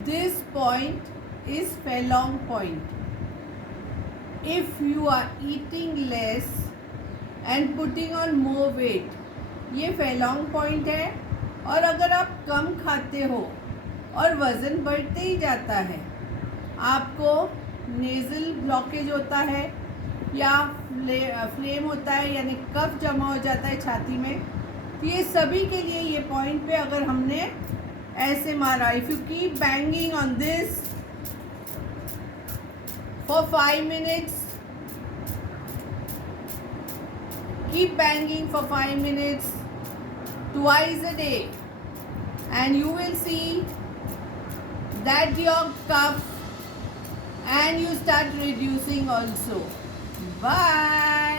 This point is Fallon point. If you are eating less and putting on more weight, ये Fallon point है. और अगर आप कम खाते हो और वज़न बढ़ते ही जाता है, आपको नेज़ल ब्लॉकेज होता है या फ्लेम होता है, यानी कफ जमा हो जाता है छाती में, तो ये सभी के लिए ये पॉइंट पे अगर हमने ऐसे मारा, if you keep banging on this for 5 minutes, keep banging for 5 minutes twice a day, and you will see that your cough and you start reducing also. Bye.